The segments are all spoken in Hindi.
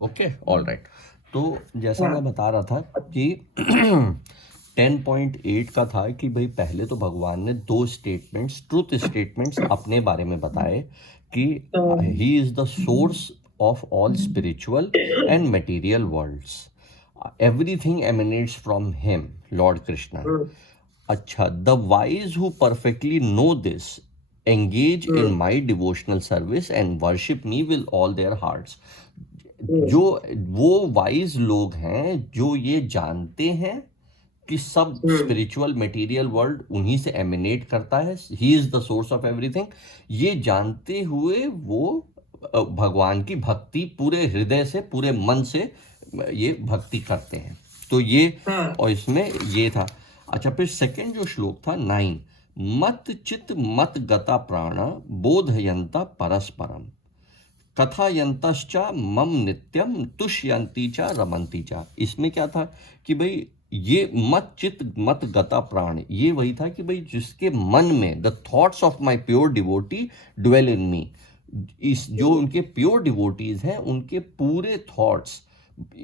Okay, all right. तो जैसा हाँ मैं बता रहा था कि 10.8 का था कि भाई पहले तो भगवान ने दो स्टेटमेंट्स, ट्रूथ स्टेटमेंट्स अपने बारे में बताए कि he is the source of all spiritual and material worlds, everything emanates from him, Lord Krishna. अच्छा, the wise who perfectly know this engage in my devotional service and worship me with all their hearts। जो वो वाइज लोग हैं जो ये जानते हैं कि सब स्पिरिचुअल मटेरियल वर्ल्ड उन्हीं से एमिनेट करता है, ही is the source of everything, ये जानते हुए वो भगवान की भक्ति पूरे हृदय से, पूरे मन से ये भक्ति करते हैं। तो ये, और इसमें ये था। अच्छा, फिर सेकंड जो श्लोक था 9, मत चित मत गता प्राण बोधयंता परस्परम कथायंतश्चा मम नित्यम तुष्यंती चा रमंती चा। इसमें क्या था कि भाई ये मत चित मत गता प्राण, ये वही था कि भाई जिसके मन में the thoughts of my pure devotee dwell in me, इस जो उनके प्योर डिवोटीज हैं उनके पूरे थॉट्स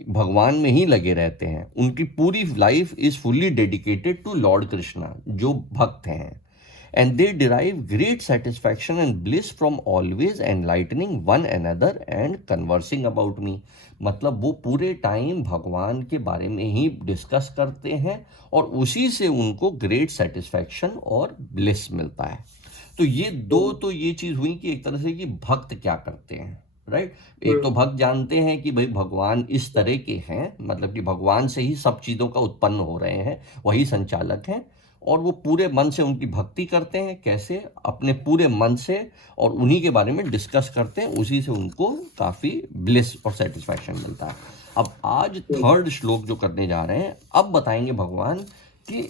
भगवान में ही लगे रहते हैं, उनकी पूरी life is fully dedicated to Lord Krishna, जो भक्त हैं। And they derive great satisfaction and bliss from always enlightening one another and conversing about me। मतलब वो पूरे टाइम भगवान के बारे में ही डिस्कस करते हैं और उसी से उनको ग्रेट सेटिस्फैक्शन और ब्लिस मिलता है। तो ये दो, तो ये चीज हुई कि एक तरह से कि भक्त क्या करते हैं, राइट। एक तो भक्त जानते हैं कि भाई भगवान इस तरह के हैं, मतलब कि भगवान से ही सब चीजों का उत्पन्न हो रहे हैं, वही संचालक हैं, और वो पूरे मन से उनकी भक्ति करते हैं, कैसे, अपने पूरे मन से, और उन्हीं के बारे में डिस्कस करते हैं, उसी से उनको काफ़ी ब्लिस और सेटिस्फैक्शन मिलता है। अब आज थर्ड श्लोक जो करने जा रहे हैं, अब बताएंगे भगवान कि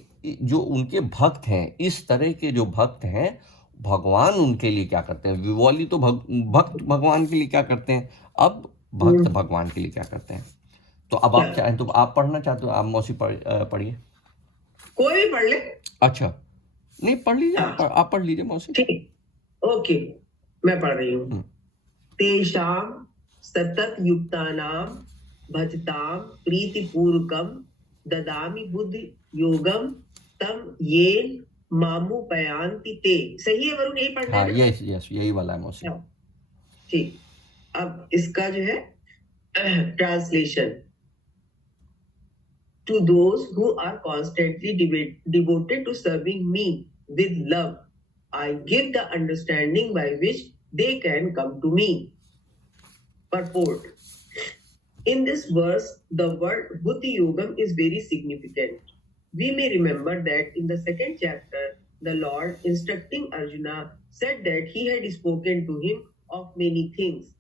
जो उनके भक्त हैं, इस तरह के जो भक्त हैं, भगवान उनके लिए क्या करते हैं। विवोली तो भक्त भगवान के लिए क्या करते हैं, अब भक्त भगवान के लिए क्या करते हैं। तो अब आप चाहें तो आप पढ़ना चाहते हो, आप मौसी पढ़िए। कोई भी पढ़ ले। अच्छा, नहीं पढ़ लीजिए, आप पढ़ लीजिए मौसी। ठीक, ओके, मैं पढ़ रही हूँ। तेषाम सतत युक्तानां भजतां प्रीतिपूर्वकं ददामि बुद्धि योगम तम येन मामुपयान्ति ते। सही है वरुण, यही पढ़ना है ना? यस यस, यही वाला है मौसी। ठीक, अब इसका जो है translation. To those who are constantly devoted to serving me with love, I give the understanding by which they can come to me. Purport. In this verse, the word Buddhi Yogam is very significant. We may remember that in the second chapter, the Lord, instructing Arjuna, said that he had spoken to him of many things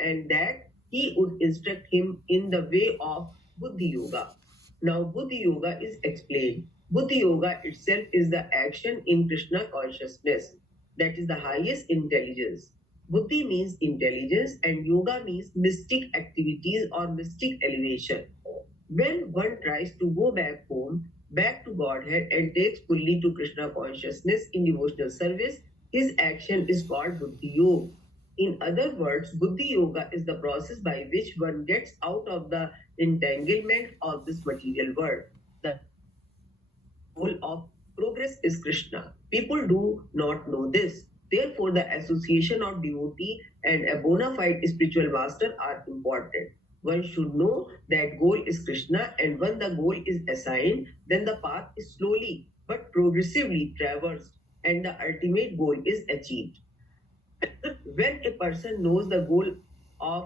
and that he would instruct him in the way of Buddhi Yoga. Now, Buddhi Yoga is explained. Buddhi Yoga itself is the action in Krishna consciousness. That is the highest intelligence. Buddhi means intelligence and yoga means mystic activities or mystic elevation. When one tries to go back home, back to Godhead and takes fully to Krishna consciousness in devotional service, his action is called Buddhi Yoga. In other words, Buddhi Yoga is the process by which one gets out of the entanglement of this material world. The goal of progress is Krishna. People do not know this. Therefore, the association of devotee and a bona fide spiritual master are important. One should know that goal is Krishna, and when the goal is assigned, then the path is slowly but progressively traversed, and the ultimate goal is achieved. When a person knows the goal of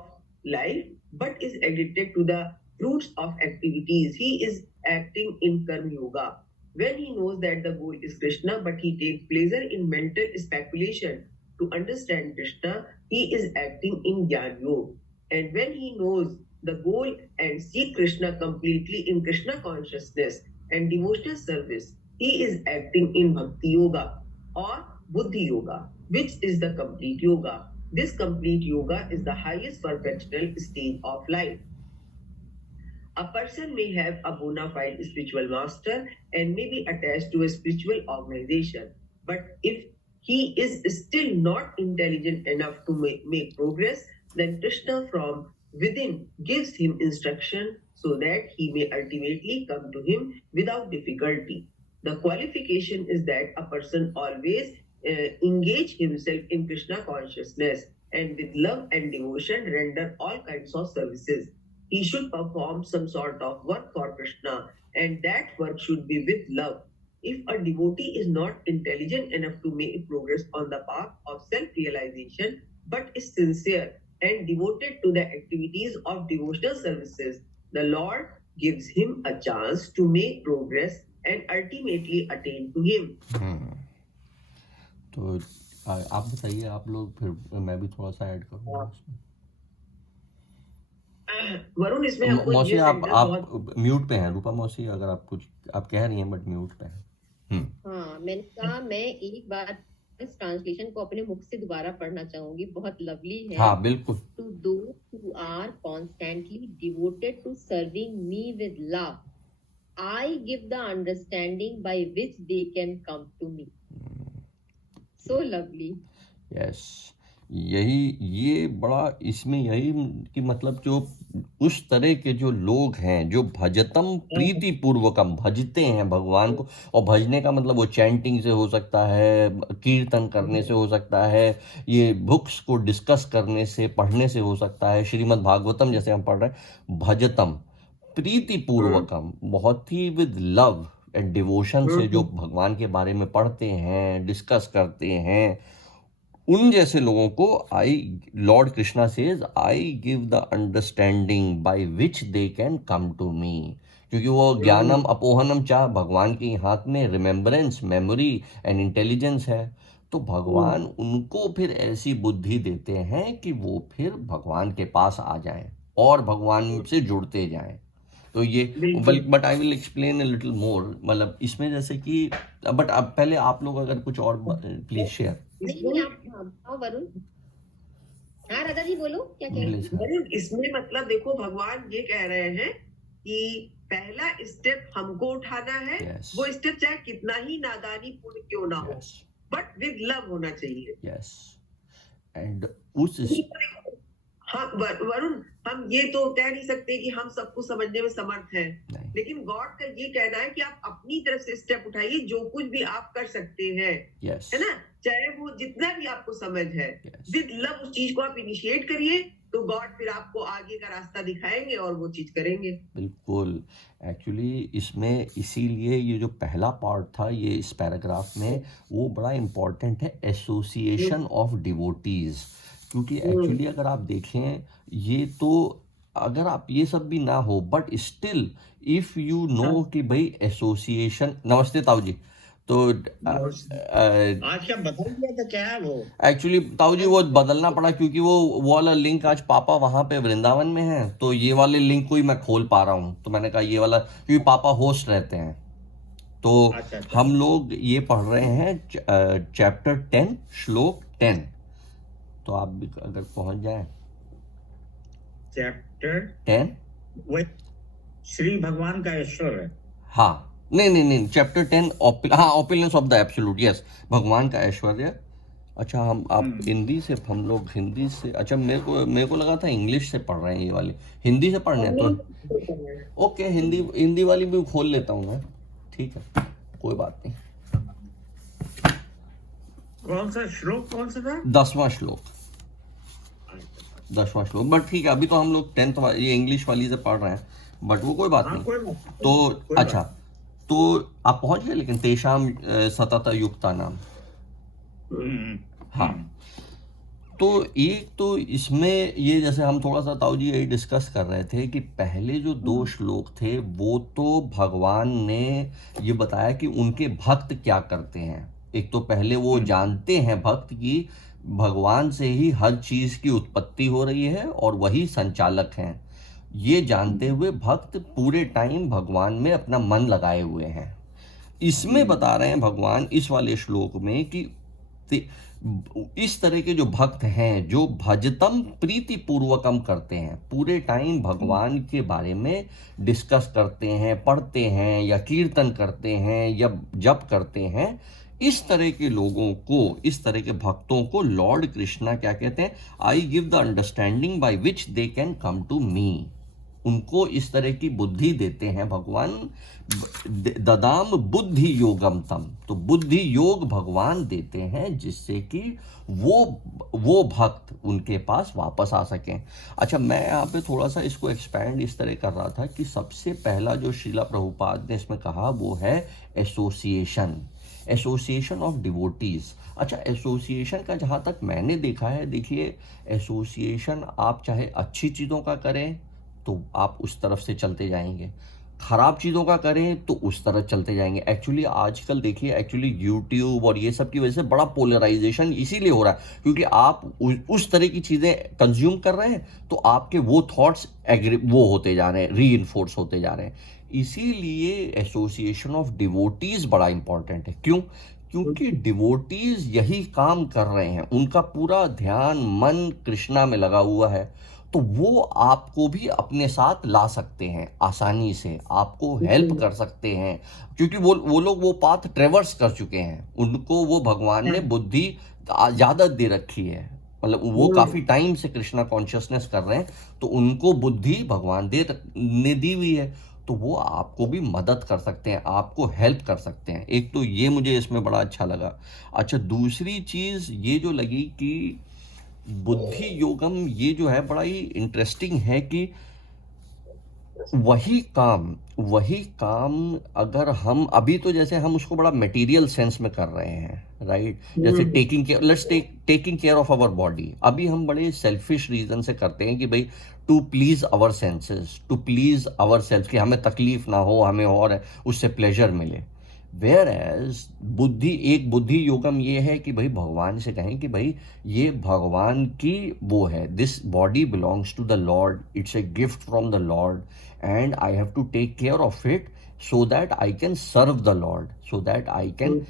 life but is addicted to the fruits of activities, he is acting in Karma Yoga. When he knows that the goal is Krishna but he takes pleasure in mental speculation to understand Krishna, he is acting in Jnana Yoga. And when he knows the goal and seek Krishna completely in Krishna consciousness and devotional service, he is acting in Bhakti Yoga or Buddhi Yoga, which is the complete yoga. This complete yoga is the highest perfectional stage of life. A person may have a bona fide spiritual master and may be attached to a spiritual organization, but if he is still not intelligent enough to make progress, then Krishna from within gives him instruction so that he may ultimately come to him without difficulty. The qualification is that a person always engage himself in Krishna consciousness and with love and devotion render all kinds of services. He should perform some sort of work for Krishna, and that work should be with love. If a devotee is not intelligent enough to make progress on the path of self-realization, but is sincere and devoted to the activities of devotional services, the Lord gives him a chance to make progress and ultimately attain to him. तो आप बताइए, आप लोग, फिर मैं भी थोड़ा सा ऐड करूँगा उसमें। वरुण, इसमें हमको मौसी, ये आप सेंटेंस बहुत म्यूट पे हैं। रूपा मौसी, अगर आप कुछ आप कह रही हैं बट म्यूट पे हैं। हाँ, मैंने कहा मैं एक बार इस ट्रांसलेशन को अपने मुख से दोबारा पढ़ना चाहूंगी, बहुत लवली है। हाँ बिल्कुल। To those who are constantly devoted to serving me with love, I give the understanding by which they can come to me. So lovely. Yes, यही, ये बड़ा इसमें यही कि मतलब जो उस तरह के जो लोग हैं जो भजतम प्रीति पूर्वकम भजते हैं भगवान को, और भजने का मतलब वो चैंटिंग से हो सकता है, कीर्तन करने से हो सकता है, ये बुक्स को डिस्कस करने से, पढ़ने से हो सकता है, श्रीमद् भागवतम जैसे हम पढ़ रहे हैं, भजतम प्रीति पूर्वकम, बहुत ही विद लव एंड डिवोशन से जो भगवान के बारे में पढ़ते हैं, डिस्कस करते हैं, उन जैसे लोगों को Lord Krishna says I give the understanding by which they can come to me. क्योंकि वो ज्ञानम अपोहनम चाह भगवान के हाथ में रिमेम्बरेंस, मेमोरी एंड इंटेलिजेंस है, तो भगवान उनको फिर ऐसी बुद्धि देते हैं कि वो फिर भगवान के पास आ जाएं और भगवान से जुड़ते जाएं। तो ये but I will explain a little more, मतलब इसमें जैसे कि, बट अब पहले आप लोग अगर कुछ और प्लीज शेयर। वरुण, हाँ राधा जी बोलो, क्या कह रहे हैं? वरुण, इसमें मतलब देखो, भगवान ये कह रहे हैं कि पहला स्टेप हमको उठाना है। Yes. वो स्टेप चाहे कितना ही नादानी पूर्ण क्यों ना हो, Yes. बट विद लव होना चाहिए। यस, एंड उस हाँ वरुण, हम ये तो कह नहीं सकते कि हम सबको समझने में समर्थ हैं, नहीं। लेकिन गॉड का ये कहना है कि आप अपनी तरफ से स्टेप उठाइए, जो कुछ भी आप कर सकते हैं, यस, है ना, चाहे वो जितना भी आपको समझ है, Yes. विद लव उस चीज को आप इनिशिएट करिए, तो गॉड फिर आपको आगे का रास्ता दिखाएंगे और वो चीज करेंगे। बिल्कुल। एक्चुअली इसमें इसीलिए ये जो पहला पार्ट था ये इस पैराग्राफ में, वो बड़ा इम्पोर्टेंट है, एसोसिएशन ऑफ डिवोटीज। क्योंकि एक्चुअली अगर आप देखें, ये तो अगर आप ये सब भी ना हो, but still if you know कि भाई एसोसिएशन। नमस्ते ताऊ जी। तो आज क्या बदल गया था, क्या है वो? एक्चुअली ताऊ जी वो बदलना पड़ा, क्योंकि वो वाला लिंक आज पापा वहाँ पे वृंदावन में है, तो ये वाले लिंक को ही मैं खोल पा रहा हूँ। तो मैंने कहा ये वाला, क्योंकि पापा होस्ट रहते हैं, तो अच्छा। हम लोग ये पढ़ रहे हैं चैप्टर 10 श्लोक 10। तो आप भी अगर पहुंच जाए चैप्टर 10। वो श्री भगवान का ईश्वर है। हाँ, नहीं, chapter 10 opulence of the absolute. Yes, भगवान का ऐश्वर्य। अच्छा, आप हिंदी से, हम लोग हिंदी से, अच्छा मेरे को लगा था इंग्लिश से पढ़ रहे हैं, ये वाली हिंदी से पढ़ रहे हैं, तो ओके, हिंदी वाली भी खोल लेता हूँ मैं, ठीक है, कोई बात नहीं। कौन सा श्लोक, कौन सा था? 10वां श्लोक, 10वां श्लोक। बट ठीक है, अभी तो हम लोग 10th ये इंग्लिश वाली से पढ़ रहे हैं, बट वो कोई बात नहीं। तो अच्छा, तो आप पहुंच गए, लेकिन तेषाम सतत युक्ता नाम। हाँ, तो एक तो इसमें ये, जैसे हम थोड़ा सा ताऊ जी यही डिस्कस कर रहे थे कि पहले जो 2 श्लोक थे वो तो भगवान ने ये बताया कि उनके भक्त क्या करते हैं। एक तो पहले वो जानते हैं भक्त की भगवान से ही हर चीज की उत्पत्ति हो रही है और वही संचालक हैं। ये जानते हुए भक्त पूरे टाइम भगवान में अपना मन लगाए हुए हैं। इसमें बता रहे हैं भगवान इस वाले श्लोक में कि इस तरह के जो भक्त हैं जो भजतम प्रीति पूर्वकम करते हैं, पूरे टाइम भगवान के बारे में डिस्कस करते हैं, पढ़ते हैं, या कीर्तन करते हैं, या जप करते हैं, इस तरह के लोगों को, इस तरह के भक्तों को लॉर्ड कृष्णा क्या कहते हैं? I give the understanding by which they can come to me. उनको इस तरह की बुद्धि देते हैं भगवान। ददाम बुद्धि योगम तम, तो बुद्धि योग भगवान देते हैं जिससे कि वो भक्त उनके पास वापस आ सकें। अच्छा, मैं यहाँ पे थोड़ा सा इसको एक्सपैंड इस तरह कर रहा था कि सबसे पहला जो श्रीला प्रभुपाद ने इसमें कहा वो है एसोसिएशन, एसोसिएशन ऑफ डिवोटीज। अच्छा, एसोसिएशन का जहाँ तक मैंने देखा है, देखिए एसोसिएशन आप चाहे अच्छी चीज़ों का करें तो आप उस तरफ से चलते जाएंगे, खराब चीज़ों का करें तो उस तरफ चलते जाएंगे। एक्चुअली आजकल देखिए, एक्चुअली यूट्यूब और ये सब की वजह से बड़ा पोलराइजेशन इसीलिए हो रहा है क्योंकि आप उस तरह की चीज़ें कंज्यूम कर रहे हैं तो आपके वो थॉट्स वो होते जा रहे हैं, री होते जा रहे हैं। इसीलिए एसोसिएशन ऑफ डिवोटीज बड़ा इंपॉर्टेंट है। क्यों? क्योंकि डिवोटीज यही काम कर रहे हैं, उनका पूरा ध्यान मन कृष्णा में लगा हुआ है, तो वो आपको भी अपने साथ ला सकते हैं आसानी से, आपको हेल्प कर सकते हैं क्योंकि वो लोग वो पाथ ट्रेवर्स कर चुके हैं, उनको वो भगवान ने बुद्धि ज़्यादा दे रखी है, मतलब वो काफ़ी टाइम से कृष्णा कॉन्शियसनेस कर रहे हैं, तो उनको बुद्धि भगवान ने दी हुई है, तो वो आपको भी मदद कर सकते हैं, आपको हेल्प कर सकते हैं। एक तो ये मुझे इसमें बड़ा अच्छा लगा। अच्छा, दूसरी चीज़ ये जो लगी कि बुद्धि योगम, ये जो है बड़ा ही इंटरेस्टिंग है कि वही काम अगर हम अभी तो जैसे हम उसको बड़ा मटेरियल सेंस में कर रहे हैं, राइट? जैसे taking care of our body, अभी हम बड़े सेल्फिश रीजन से करते हैं कि भाई to please our senses, to please ourself, कि हमें तकलीफ ना हो, हमें और उससे प्लेजर मिले। वेयर एज बुद्धि योगम ये है कि भाई भगवान से कहें कि भाई ये भगवान की वो है, this body belongs to the Lord, it's a gift from the Lord and I have to take care of it so that I can serve the Lord, so that I can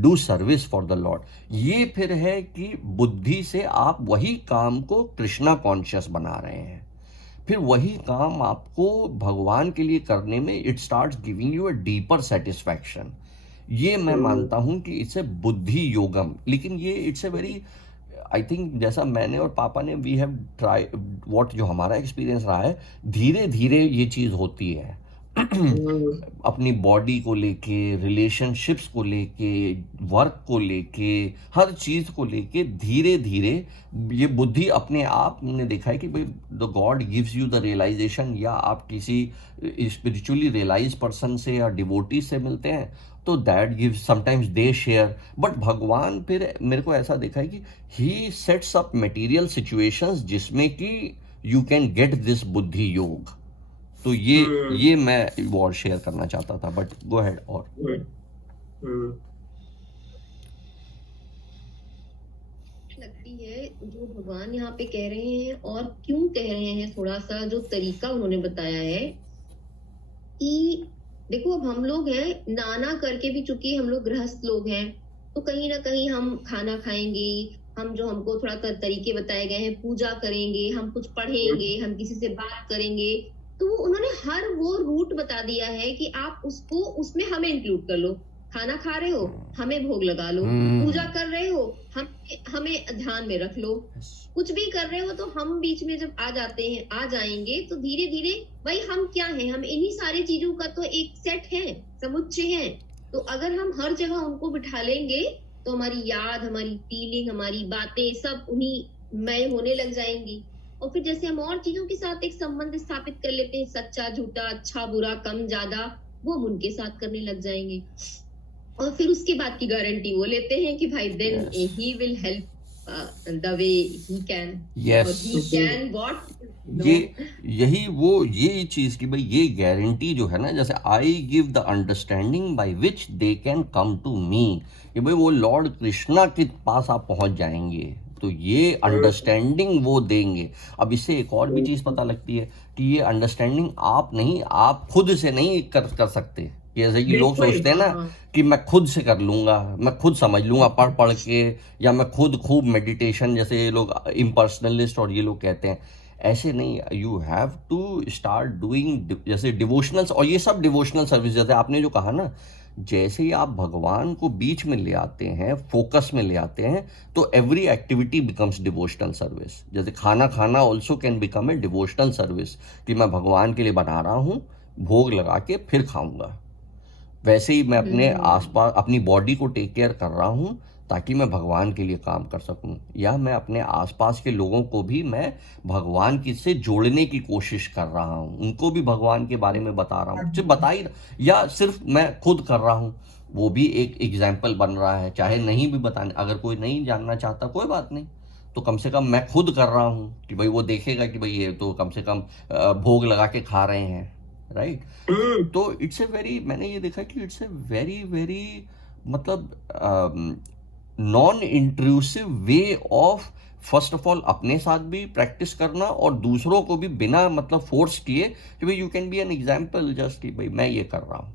do service for the Lord. ये फिर है कि बुद्धि से आप वही काम को कृष्णा कॉन्शियस बना रहे हैं, फिर वही काम आपको भगवान के लिए करने में it starts giving you a deeper satisfaction. ये मैं मानता हूँ कि इट्स ए बुद्धि योगम। लेकिन ये it's a very, I think जैसा मैंने और पापा ने वी हैव ट्राई व्हाट, जो हमारा एक्सपीरियंस रहा है, धीरे धीरे ये चीज़ होती है अपनी बॉडी को लेके, रिलेशनशिप्स को लेके, वर्क को लेके, हर चीज़ को लेके धीरे धीरे ये बुद्धि अपने आप ने देखा है कि भाई the God gives you the realisation, या आप किसी स्पिरिचुअली रियलाइज पर्सन से या डिवोटी से मिलते हैं तो that gives, sometimes they share, but भगवान फिर मेरे को ऐसा देखा है कि ही सेट्स अप मटेरियल सिचुएशंस जिसमें कि यू कैन गेट दिस बुद्धि योग। तो ये मैं वो और शेयर करना चाहता था, बट गो अहेड। और लगती है जो भगवान यहाँ पे कह रहे हैं और क्यों कह रहे हैं, थोड़ा सा जो तरीका उन्होंने बताया है कि देखो अब हम लोग हैं, नाना करके भी, चूंकि हम लोग गृहस्थ लोग हैं, तो कहीं ना कहीं हम खाना खाएंगे, हम जो हमको थोड़ा तरीके बताए गए हैं, पूजा करेंगे, हम कुछ पढ़ेंगे, हम किसी से बात करेंगे, तो उन्होंने हर वो रूट बता दिया है कि आप उसको, उसमें हमें इंक्लूड कर लो। खाना खा रहे हो, हमें भोग लगा लो, पूजा कर रहे हो, हमें ध्यान में रख लो, कुछ भी कर रहे हो तो हम बीच में जब आ जाते हैं, आ जाएंगे, तो धीरे धीरे भाई हम क्या हैं, हम इन्हीं सारी चीजों का तो एक सेट है, समुच्चय है। तो अगर हम हर जगह उनको बिठा लेंगे तो हमारी याद, हमारी फीलिंग, हमारी बातें सब उन्हीं मय होने लग जाएंगी। और फिर जैसे हम और चीजों के साथ एक संबंध स्थापित कर लेते हैं, सच्चा झूठा, अच्छा बुरा, कम ज्यादा, वो हम उनके साथ करने लग जाएंगे, और फिर उसके बाद की गारंटी वो लेते हैं कि भाई then he will help the way he can. Yes, he can what, ये चीज की भाई ये गारंटी जो है ना, जैसे I give the understanding by which they can come to me, कि भाई वो लॉर्ड कृष्णा के पास आप पहुंच जाएंगे, तो ये अंडरस्टैंडिंग वो देंगे। अब इससे एक और भी चीज़ पता लगती है कि ये अंडरस्टैंडिंग आप खुद से नहीं कर सकते। जैसे कि लोग सोचते हैं ना कि मैं खुद से कर लूँगा, मैं खुद समझ लूँगा पढ़ के, या मैं खुद खूब मेडिटेशन, जैसे ये लोग इम्पर्सनलिस्ट और ये लोग कहते हैं, ऐसे नहीं। You have to start doing जैसे डिवोशनल्स, और ये सब डिवोशनल सर्विस, जैसे आपने जो कहा ना जैसे ही आप भगवान को बीच में ले आते हैं, फोकस में ले आते हैं, तो every activity becomes devotional service. जैसे खाना खाना also can become a devotional service, कि मैं भगवान के लिए बना रहा हूँ, भोग लगा के फिर खाऊंगा। वैसे ही मैं अपने आसपास अपनी बॉडी को टेक केयर कर रहा हूँ ताकि मैं भगवान के लिए काम कर सकूं, या मैं अपने आसपास के लोगों को भी मैं भगवान की से जोड़ने की कोशिश कर रहा हूँ, उनको भी भगवान के बारे में बता रहा हूँ, सिर्फ बता ही, या सिर्फ मैं खुद कर रहा हूँ, वो भी एक एग्जाम्पल बन रहा है। चाहे नहीं भी बताने, अगर कोई नहीं जानना चाहता कोई बात नहीं, तो कम से कम मैं खुद कर रहा हूँ कि भाई वो देखेगा कि भाई ये तो कम से कम भोग लगा के खा रहे हैं, राइट। तो इट्स ए वेरी, मैंने ये देखा कि इट्स ए वेरी वेरी मतलब non intrusive way of, first of all अपने साथ भी प्रैक्टिस करना और दूसरों को भी बिना मतलब फोर्स किए कि भाई you can be an example just कि भाई मैं ये कर रहा हूँ,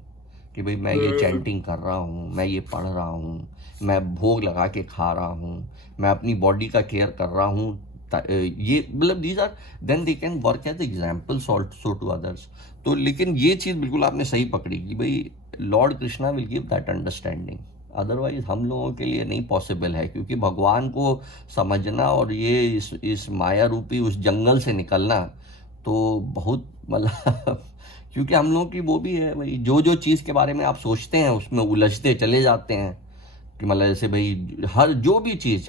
कि भाई मैं ये चैंटिंग कर रहा हूँ, मैं ये पढ़ रहा हूँ, मैं भोग लगा के खा रहा हूँ, मैं अपनी बॉडी का केयर कर रहा हूँ, ये मतलब these are, then they can work as examples also to others. तो लेकिन ये चीज़ बिल्कुल आपने सही पकड़ी कि भाई Lord Krishna will give that understanding, otherwise हम लोगों के लिए नहीं पॉसिबल है, क्योंकि भगवान को समझना और ये इस माया रूपी उस जंगल से निकलना तो बहुत मतलब क्योंकि हम लोगों की वो भी है भाई, जो जो चीज़ के बारे में आप सोचते हैं उसमें उलझते चले जाते हैं, कि मतलब जैसे भाई हर जो भी चीज़,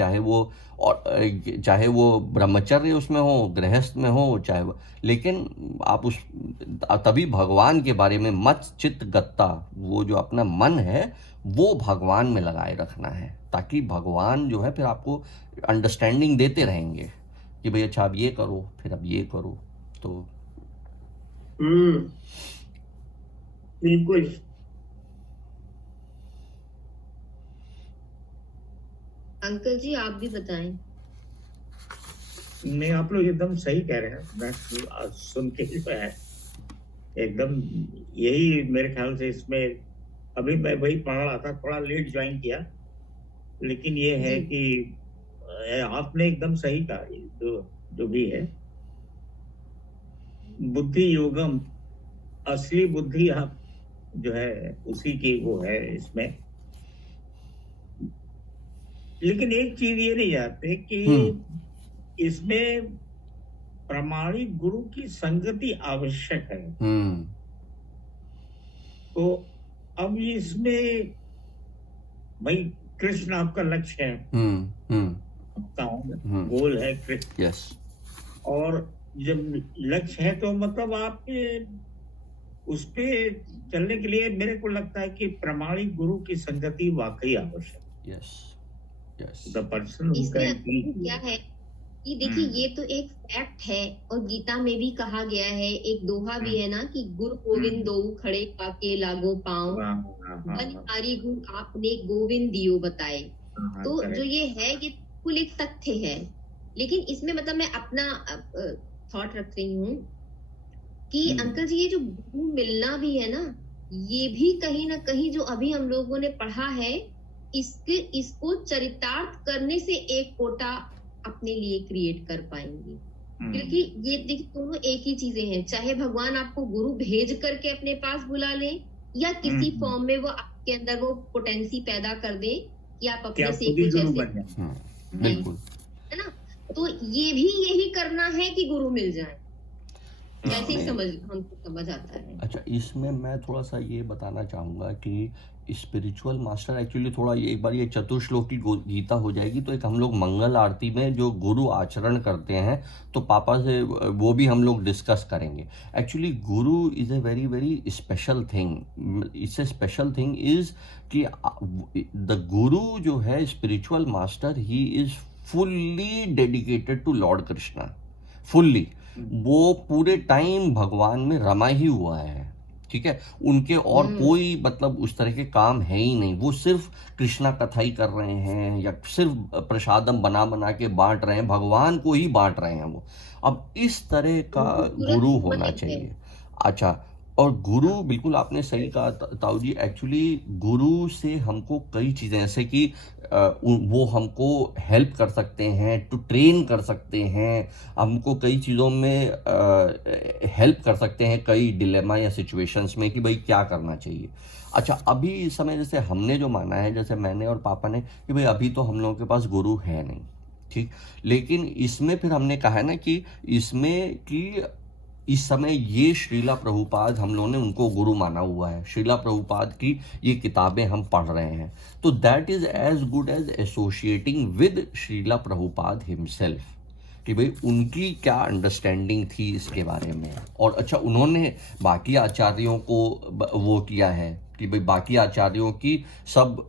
चाहे वो ब्रह्मचर्य उसमें हो, गृहस्थ में हो, चाहे वो, लेकिन आप उस तभी भगवान के बारे में मत चित्त गत्ता, वो जो अपना मन है वो भगवान में लगाए रखना है, ताकि भगवान जो है फिर आपको अंडरस्टैंडिंग देते रहेंगे कि भाई अच्छा अब ये करो, फिर अब ये करो। तो बिल्कुल। अंकल जी आप भी बताएं। नहीं, आप लोग एकदम सही कह रहे हैं। मैं सुन के जो है एकदम यही मेरे ख्याल से इसमें, अभी मैं वही पढ़ रहा था, थोड़ा लेट ज्वाइन किया, लेकिन ये है कि आपने एकदम सही कहा। जो भी है बुद्धि योगम, असली बुद्धि आप जो है उसी की वो है इसमें। लेकिन एक चीज ये नहीं जानते कि इसमें प्रामाणिक गुरु की संगति आवश्यक है। तो अब इसमें भाई कृष्ण आपका लक्ष्य है, गोल है कृष्ण। यस। और जब लक्ष्य है तो मतलब आपके उस पे चलने के लिए मेरे को लगता है कि प्रामाणिक गुरु की संगति वाकई आवश्यक है। Yes yes. द पर्सन क्या है कि देखिए ये तो एक फैक्ट है, और गीता में भी कहा गया है, एक दोहा भी है ना कि गुरु गोविंद दो खड़े काके लागो पाओ, बलिहारी गुरु आपने गोविंद दियो बताए। तो जो ये है ये कुल एक तथ्य है, लेकिन इसमें मतलब मैं अपना थॉट रख रही हूँ कि अंकल जी ये जो गुरु मिलना भी है ना, ये भी कहीं ना कहीं जो अभी हम लोगों ने पढ़ा है इसको चरितार्थ करने से एक कोटा अपने लिए क्रिएट कर पाएंगे। क्योंकि ये देखिए दोनों एक ही चीजें हैं, चाहे भगवान आपको गुरु भेज करके अपने पास बुला ले या किसी फॉर्म में वो आपके अंदर वो पोटेंसी पैदा कर दे कि आप अपने से कुछ ऐसे, बिल्कुल है ना। तो ये भी यही करना है कि गुरु मिल जाए, ऐसे ही हमको समझ आता है। अच्छा, इसमें मैं थोड़ा सा ये बताना चाहूँगा कि स्पिरिचुअल मास्टर एक्चुअली थोड़ा ये एक बार ये चतुश्लोकी गीता हो जाएगी तो एक हम लोग मंगल आरती में जो गुरु आचरण करते हैं तो पापा से वो भी हम लोग डिस्कस करेंगे। Actually guru is a very very special thing. It's a special thing is कि द गुरु जो है spiritual master he is fully dedicated to Lord Krishna, fully. वो पूरे टाइम भगवान में रमा ही हुआ है, ठीक है। उनके और कोई मतलब उस तरह के काम है ही नहीं, वो सिर्फ कृष्णा कथा ही कर रहे हैं या सिर्फ प्रसादम बना बना के बांट रहे हैं, भगवान को ही बांट रहे हैं वो। अब इस तरह का गुरु होना चाहिए। अच्छा, और गुरु, बिल्कुल आपने सही कहा ताऊ जी, एक्चुअली गुरु से हमको कई चीज़ें, जैसे कि वो हमको हेल्प कर सकते हैं, टू ट्रेन कर सकते हैं, हमको कई चीज़ों में हेल्प कर सकते हैं, कई डिलेमा या सिचुएशंस में कि भाई क्या करना चाहिए। अच्छा, अभी इस समय जैसे हमने जो माना है, जैसे मैंने और पापा ने, कि भाई अभी तो हम लोगों के पास गुरु है नहीं, ठीक, लेकिन इसमें फिर हमने कहा है ना कि इसमें कि इस समय ये श्रीला प्रभुपाद, हम लोगों ने उनको गुरु माना हुआ है, श्रीला प्रभुपाद की ये किताबें हम पढ़ रहे हैं, तो that is as good as associating with Srila Prabhupada himself, कि भाई उनकी क्या अंडरस्टैंडिंग थी इसके बारे में। और अच्छा, उन्होंने बाकी आचार्यों को वो किया है कि भाई बाकी आचार्यों की सब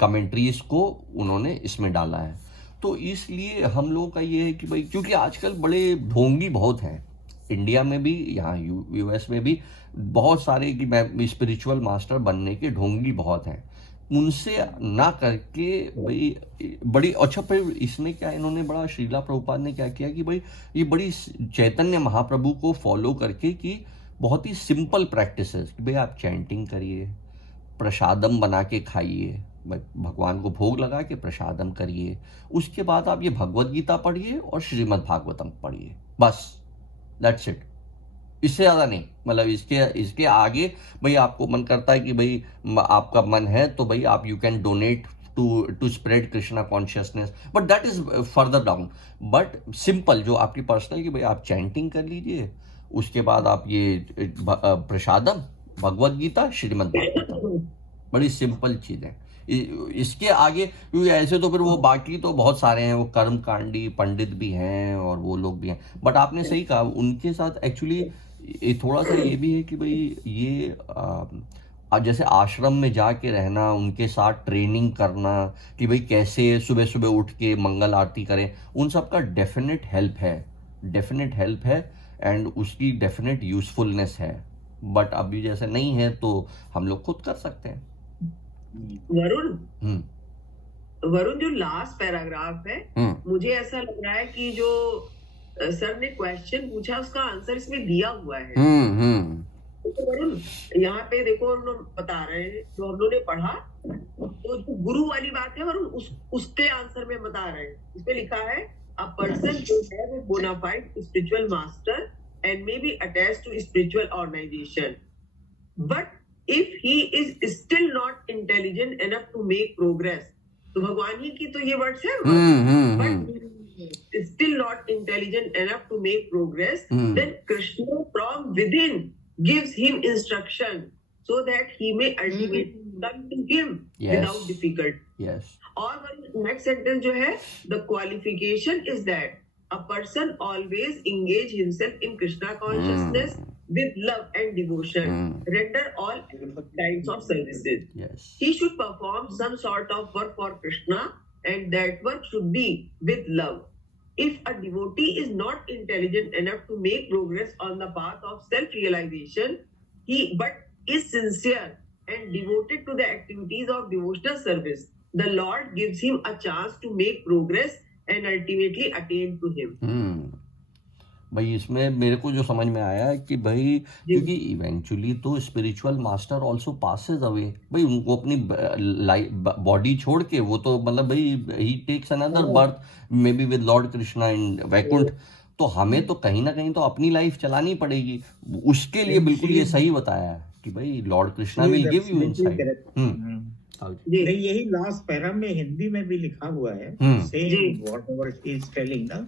कमेंट्रीज को उन्होंने इसमें डाला है। तो इसलिए हम लोगों का ये है कि भाई, क्योंकि आजकल बड़े ढोंगी बहुत हैं, इंडिया में भी, यहाँ यूएस में भी बहुत सारे कि मैं स्पिरिचुअल मास्टर बनने के ढोंगी बहुत हैं, उनसे ना करके भाई बड़ी अच्छा। फिर इसमें क्या इन्होंने बड़ा, श्रीला प्रभुपाद ने क्या किया कि भाई ये बड़ी चैतन्य महाप्रभु को फॉलो करके कि बहुत ही सिंपल प्रैक्टिसेस, कि भाई आप चैंटिंग करिए, प्रसादम बना के खाइए, भगवान को भोग लगा के प्रसादम करिए, उसके बाद आप ये भगवद गीता पढ़िए और श्रीमद् भागवतम पढ़िए, बस दैट्स इट, इससे ज़्यादा नहीं। मतलब इसके आगे भाई आपको मन करता है कि भाई आपका मन है तो भाई आप you can donate to spread Krishna consciousness, but that is further down. But simple जो आपकी पर्सनल, कि भाई आप चैंटिंग कर लीजिए, उसके बाद आप ये प्रसादम, भगवद गीता, श्रीमद् भागवतम, बड़ी सिंपल चीज़ें। इसके आगे, क्योंकि ऐसे तो फिर वो बाकी तो बहुत सारे हैं, वो कर्मकांडी पंडित भी हैं और वो लोग भी हैं, बट आपने सही कहा, उनके साथ एक्चुअली थोड़ा सा ये भी है कि भाई ये जैसे आश्रम में जाके रहना, उनके साथ ट्रेनिंग करना कि भाई कैसे सुबह सुबह उठ के मंगल आरती करें, उन सब का डेफिनेट हेल्प है एंड उसकी डेफिनेट यूजफुलनेस है। बट अभी जैसे नहीं है तो हम लोग खुद कर सकते हैं। वरुण, जो लास्ट पैराग्राफ है, मुझे ऐसा लग रहा है कि जो सर ने क्वेश्चन पूछा उसका आंसर इसमें दिया हुआ है। तो वरुण, यहाँ पे देखो हम लोग बता रहे हैं, जो हम लोगों ने पढ़ा, तो जो गुरु वाली बात है वरुण, उसके आंसर में बता रहे हैं। इसमें लिखा है अ पर्सन जो है वो bona fide spiritual master and may be attached to spiritual organisation, but if he is still not intelligent enough to make progress, तो भगवान ही की तो ये वर्ड्स है, but still not intelligent enough to make progress, then Krishna from within gives him instruction so that he may ultimately come to him without difficulty. Yes. और next sentence जो है, the qualification is that a person always engage himself in Krishna consciousness with love and devotion, render all kinds of services. Yes. He should perform some sort of work for Krishna, and that work should be with love. If a devotee is not intelligent enough to make progress on the path of self-realization, but is sincere and devoted to the activities of devotional service, the Lord gives him a chance to make progress and ultimately attain to him. भाई इसमें मेरे को जो समझ में आया कि भाई, क्योंकि इवेंचुअली तो spiritual master also passes away, भाई उनको अपनी बॉडी छोड़ के वो तो मतलब भाई he takes another birth maybe with Lord Krishna in Vaikuntha, तो हमें तो कहीं ना कहीं तो अपनी लाइफ चलानी पड़ेगी। उसके लिए बिल्कुल ये सही बताया है कि भाई Lord Krishna will give you insight. यही लास्ट पैरा में हिंदी में भी लिखा हुआ है, same whatever he is telling ना,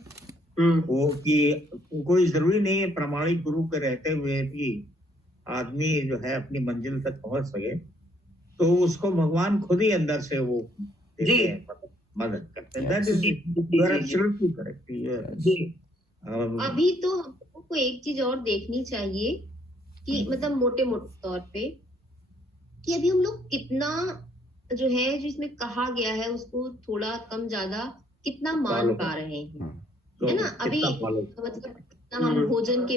वो कि कोई जरूरी नहीं है प्रामाणिक गुरु के रहते हुए भी आदमी जो है अपनी मंजिल तक पहुंच सके, तो उसको भगवान खुद ही अंदर से वो देते हैं, मदद करते हैं। That is you are absolutely correct. अभी तो हमको एक चीज और देखनी चाहिए कि मतलब मोटे तौर पे कि अभी हम लोग कितना जो है, जो इसमें कहा गया है उसको थोड़ा कम ज्यादा कितना मान पा रहे हैं, है ना। अभी मतलब कितना हम भोजन के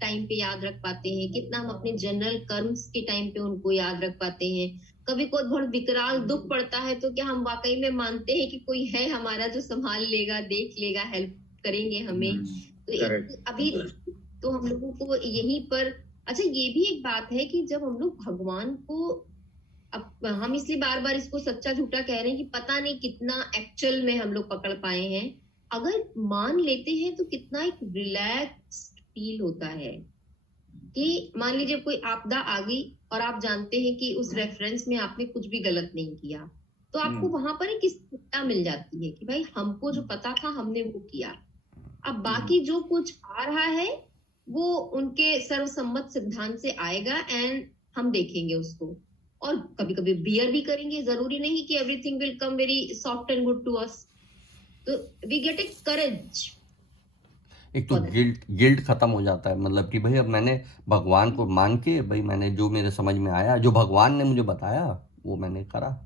टाइम पे याद रख पाते हैं, कितना हम अपने जनरल कर्म्स के टाइम पे उनको याद रख पाते हैं। कभी कोई बहुत विकराल दुख पड़ता है तो क्या हम वाकई में मानते हैं कि कोई है हमारा जो संभाल लेगा, देख लेगा, हेल्प करेंगे हमें। तो अभी तो हम लोगों को यहीं पर अच्छा, ये भी एक बात है कि जब हम लोग भगवान को, अब हम इसलिए बार बार इसको सच्चा झूठा कह रहे हैं कि पता नहीं कितना एक्चुअल में हम लोग पकड़ पाए हैं। अगर मान लेते हैं तो कितना एक रिलैक्स्ड फील होता है कि मान लीजिए कोई आपदा आ गई और आप जानते हैं कि उस रेफरेंस में आपने कुछ भी गलत नहीं किया, तो आपको वहां पर एक स्थिरता मिल जाती है कि भाई हमको जो पता था हमने वो किया। अब बाकी जो कुछ आ रहा है वो उनके सर्वसम्मत सिद्धांत से आएगा एंड हम देखेंगे उसको, और कभी कभी बियर भी करेंगे। जरूरी नहीं कि everything will come very soft and good to us, तो वी गेट ए करेज। एक तो गिल्ट खत्म हो जाता है, मतलब कि भाई अब मैंने भगवान को मान के भाई मैंने जो मेरे समझ में आया, जो भगवान ने मुझे बताया वो मैंने करा।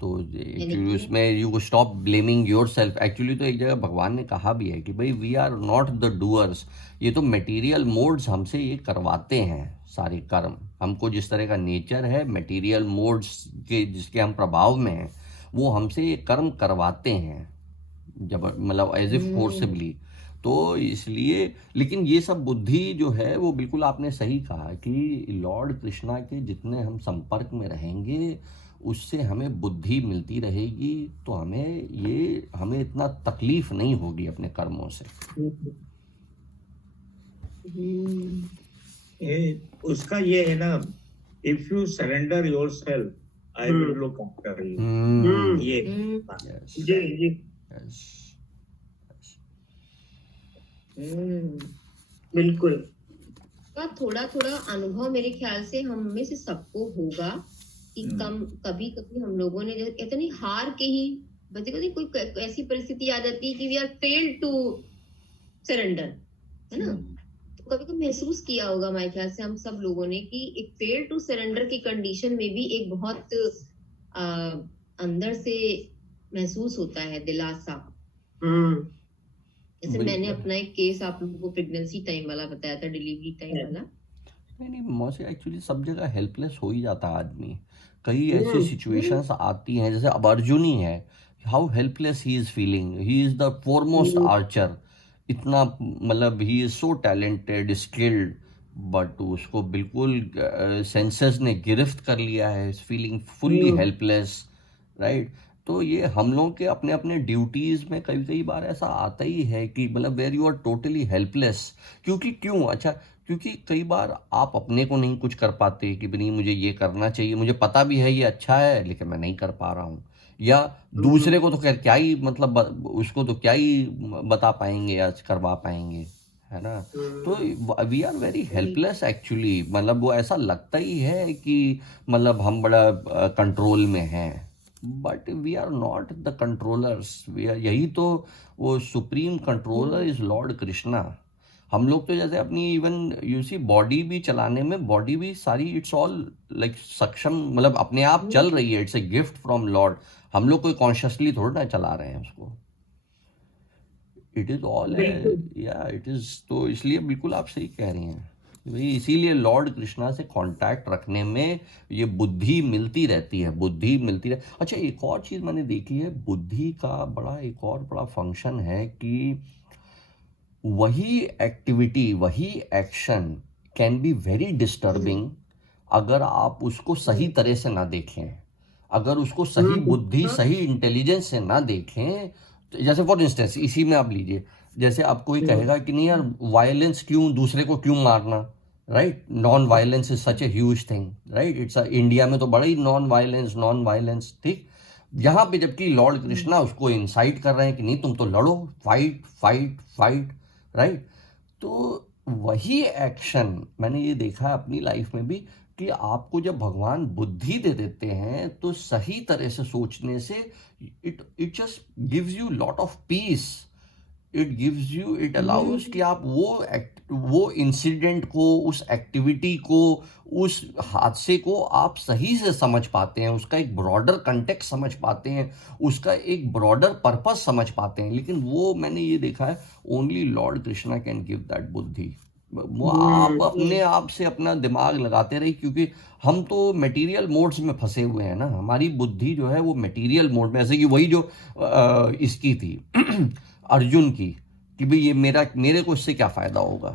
तो एक्चुअली उसमें you stop blaming your self. Actually तो एक जगह भगवान ने कहा भी है कि भाई we are not the doers, ये तो मटेरियल मोड्स हमसे ये करवाते हैं सारे कर्म। हमको जिस तरह का नेचर है मटेरियल मोड्स के जिसके हम प्रभाव में हैं, वो हमसे ये कर्म करवाते हैं जब मतलब एज इफ फोर्सिबली। तो इसलिए लेकिन ये सब बुद्धि जो है वो बिल्कुल आपने सही कहा कि लॉर्ड कृष्णा के जितने हम संपर्क में रहेंगे उससे हमें बुद्धि मिलती रहेगी, तो हमें इतना तकलीफ नहीं होगी अपने कर्मों से। उसका ये है ना, if you surrender yourself I will look after you. ये Yes, जी जी yes. बिल्कुल। का थोड़ा थोड़ा अनुभव मेरे ख्याल से हम में से सबको होगा कि कभी कभी हम लोगों ने, जैसे कहते नहीं, हार के ही बच्चे को कोई ऐसी परिस्थिति आ जाती है कि we are failed to surrender, है ना। तो कभी कभी महसूस किया होगा मेरे ख्याल से हम सब लोगों ने कि एक फेल टू सरेंडर की कंडीशन में भी एक बहुत अंदर से महसूस होता है दिलासा। जैसे मैंने अपना एक केस आप लोगों को प्रेगनेंसी टाइम वाला बताया था, डिलीवरी टाइम वाला। नहीं मौसी, एक्चुअली सब जगह हेल्पलेस हो ही जाता है आदमी। कई ऐसी सिचुएशंस आती हैं, जैसे अब अर्जुन ही है, how helpless he is feeling. He is the foremost Archer, इतना मतलब he is so talented skilled, but उसको बिल्कुल सेंसेस ने गिरफ्त कर लिया है, फीलिंग फुल्ली हेल्पलेस, राइट। तो ये हम लोग के अपने अपने ड्यूटीज़ में कई बार ऐसा आता ही है कि मतलब where you are totally helpless. क्योंकि कई बार आप अपने को नहीं कुछ कर पाते कि नहीं मुझे ये करना चाहिए, मुझे पता भी है ये अच्छा है लेकिन मैं नहीं कर पा रहा हूँ, या दूसरे को तो क्या ही मतलब उसको तो क्या ही बता पाएंगे या करवा पाएंगे, है ना। तो we are very helpless actually, मतलब वो ऐसा लगता ही है कि मतलब हम बड़ा कंट्रोल में हैं, but we are not the controllers. We are, यही तो वो supreme controller is Lord Krishna. हम लोग तो जैसे अपनी इवन यू सी बॉडी भी चलाने में, बॉडी भी सारी इट्स ऑल लाइक सक्षम, मतलब अपने आप चल रही है, it's a gift from Lord. हम लोग कोई कॉन्शियसली थोड़ा ना चला रहे हैं उसको, इट इज ऑल या इट इज। तो इसलिए बिल्कुल आप सही कह रही हैं भाई, इसीलिए लॉर्ड कृष्णा से कांटेक्ट रखने में ये बुद्धि मिलती रहती है, बुद्धि मिलती रहे। अच्छा, एक और चीज़ मैंने देखी है, बुद्धि का एक और बड़ा फंक्शन है कि वही एक्टिविटी, वही action can be very disturbing अगर आप उसको सही तरह से ना देखें, अगर उसको सही बुद्धि, सही इंटेलिजेंस से ना देखें। तो जैसे फॉर इंस्टेंस इसी में आप लीजिए, जैसे आप कोई कहेगा कि नहीं यार वायलेंस क्यों, दूसरे को क्यों मारना, right, non violence is such a huge thing, right. It's India में तो बड़ा ही नॉन वायलेंस, ठीक। यहाँ पे जबकि लॉर्ड कृष्णा उसको इंसाइट कर रहे हैं कि नहीं तुम तो लड़ो, फाइट, राइट। तो वही एक्शन मैंने ये देखा है अपनी लाइफ में भी कि आपको जब भगवान बुद्धि दे देते हैं तो सही तरह से सोचने से it just gives you lot of peace, it allows कि आप वो इंसिडेंट को, उस एक्टिविटी को, उस हादसे को आप सही से समझ पाते हैं, उसका एक ब्रॉडर कंटेक्स्ट समझ पाते हैं, उसका एक ब्रॉडर पर्पस समझ पाते हैं। लेकिन वो मैंने ये देखा है only Lord Krishna can give that बुद्धि। वो आप अपने आप से अपना दिमाग लगाते रहिए, क्योंकि हम तो मटेरियल मोड्स में फंसे हुए हैं ना, हमारी बुद्धि जो है वो मटेरियल मोड में, ऐसे कि वही जो इसकी थी अर्जुन की, कि भाई ये मेरे को इससे क्या फ़ायदा होगा,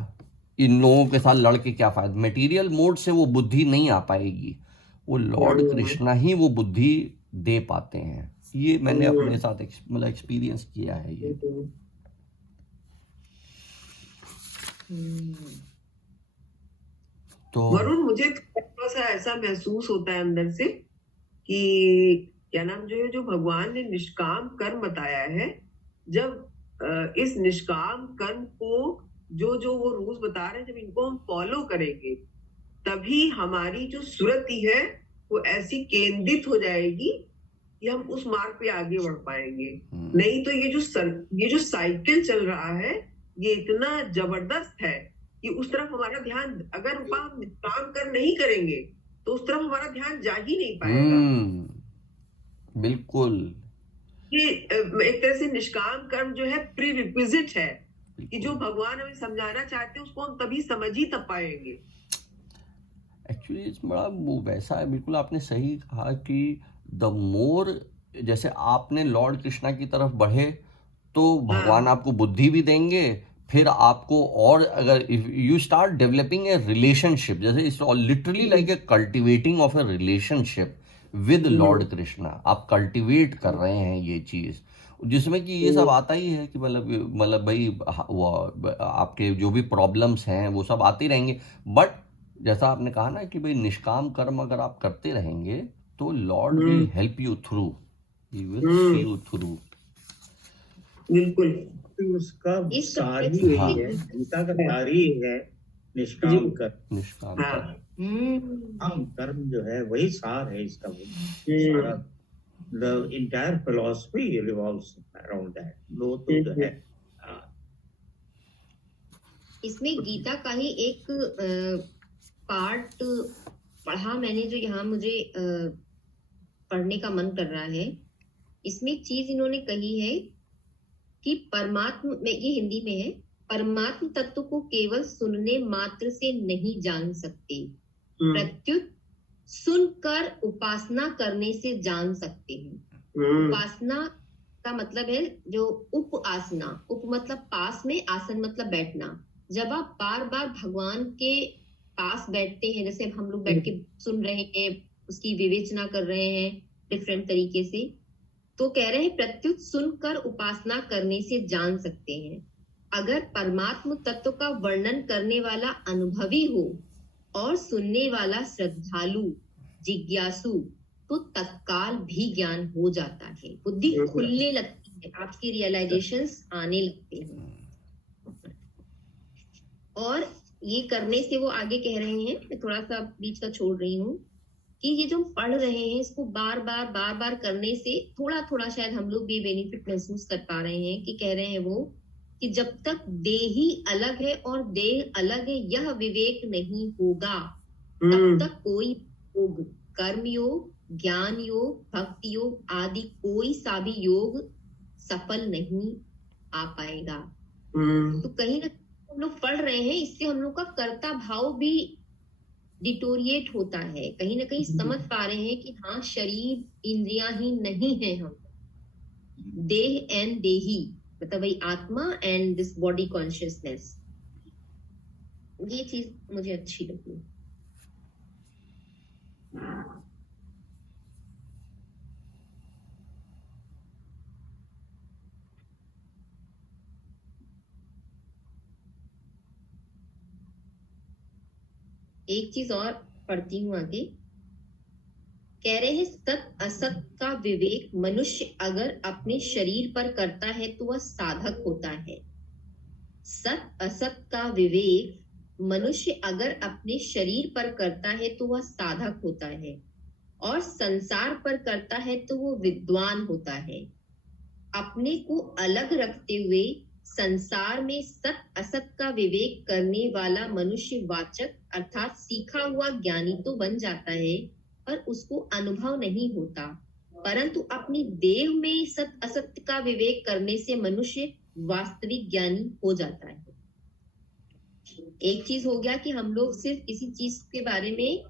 इन लोगों के साथ लड़ के क्या फायदा, मटेरियल मोड से वो बुद्धि नहीं आ पाएगी, वो लॉर्ड कृष्णा ही वो बुद्धि दे पाते हैं। ये मैंने अपने साथ मतलब एक्सपीरियंस किया है ये। तो वरुण, मुझे थोड़ा सा ऐसा महसूस होता है अंदर से कि क्या नाम जो भगवान ने निष्काम कर्म बताया है, जब इस निष्काम कर्म को जो वो रूल्स बता रहे हैं, जब इनको हम फॉलो करेंगे तभी हमारी जो सुरति है वो ऐसी केंद्रित हो जाएगी कि हम उस मार्ग पे आगे बढ़ पाएंगे। नहीं तो ये जो साइकिल चल रहा है ये इतना जबरदस्त है कि उस तरफ हमारा ध्यान, अगर हम काम कर नहीं करेंगे तो उस तरफ हमारा ध्यान जा ही नहीं पाएगा। बिल्कुल, ये एक तरह से निष्काम कर्म जो है प्री रिक्विजिट है कि जो भगवान हमें समझाना चाहते हैं उसको हम तभी समझ ही तब पाएंगे। एक्चुअली बड़ा वो वैसा है, बिल्कुल आपने सही कहा कि द मोर, जैसे आपने लॉर्ड कृष्णा की तरफ बढ़े तो भगवान आपको बुद्धि भी देंगे, फिर आपको और अगर you start developing a relationship, जैसे it's literally like a cultivating of a relationship with Lord Krishna, आप कल्टिवेट कर रहे हैं ये चीज, जिसमें कि ये सब आता ही है कि मतलब भाई वो आपके जो भी प्रॉब्लम्स हैं वो सब आते ही रहेंगे, बट जैसा आपने कहा ना कि भाई निष्काम कर्म अगर आप करते रहेंगे तो Lord will help you through, he will see you through. बिल्कुल, उसका सार ही यही है, गीता का सार ही है निष्काम कर्म। निष्काम कर्म कर्म जो है वही सार है इसका, सारा the entire philosophy revolves around that। दो तो जो है इसमें गीता का ही एक पार्ट पढ़ा मैंने, जो यहाँ मुझे पढ़ने का मन कर रहा है। इसमें एक चीज इन्होंने कही है कि परमात्मा में, ये हिंदी में है, परमात्म तत्व को केवल सुनने मात्र से नहीं जान सकते, प्रत्युत सुनकर उपासना करने से जान सकते हैं। उपासना का मतलब है जो उप आसना, उप मतलब पास में, आसन मतलब बैठना। जब आप बार बार भगवान के पास बैठते हैं, जैसे हम लोग बैठ के सुन रहे हैं, उसकी विवेचना कर रहे हैं डिफरेंट तरीके से, तो कह रहे हैं प्रत्युत सुनकर उपासना करने से जान सकते हैं। अगर परमात्म तत्व का वर्णन करने वाला अनुभवी हो और सुनने वाला श्रद्धालु जिज्ञासु, तो तत्काल भी ज्ञान हो जाता है, बुद्धि खुलने लगती है, आपकी रियलाइजेशंस आने लगते हैं। और ये करने से वो आगे कह रहे हैं, मैं थोड़ा सा बीच का छोड़ रही हूँ, कि ये जो हम पढ़ रहे हैं इसको बार बार करने से थोड़ा थोड़ा शायद हम लोग भी बेनिफिट महसूस कर पा रहे हैं। कि कह रहे हैं वो कि जब तक देही अलग है और देह अलग है यह विवेक नहीं होगा, तब तक कोई योग, कर्म योग, ज्ञान योग, भक्ति योग आदि कोई सा भी योग सफल नहीं आ पाएगा। तो कहीं ना हम लोग पढ़ रहे हैं, इससे हम लोग का कर्ता भाव भी डिटोरिएट होता है, कहीं ना कहीं समझ पा रहे हैं कि हाँ, शरीर इंद्रियां ही नहीं है, हम देह एंड देही, मतलब वही आत्मा एंड दिस बॉडी कॉन्शियसनेस। ये चीज मुझे अच्छी लगी। एक चीज और पढ़ती हूँ आगे। कह रहे हैं सत असत का विवेक मनुष्य अगर अपने शरीर पर करता है तो वह साधक होता है। सत असत का विवेक मनुष्य अगर अपने शरीर पर करता है तो वह साधक होता है, और संसार पर करता है तो वो विद्वान होता है। अपने को अलग रखते हुए संसार में सत असत का विवेक करने वाला मनुष्य वाचक अर्थात सीखा हुआ ज्ञानी तो बन जाता है, पर उसको अनुभव नहीं होता, परंतु अपनी देह में सत असत का विवेक करने से मनुष्य वास्तविक ज्ञानी हो जाता है। एक चीज हो गया कि हम लोग सिर्फ किसी चीज के बारे में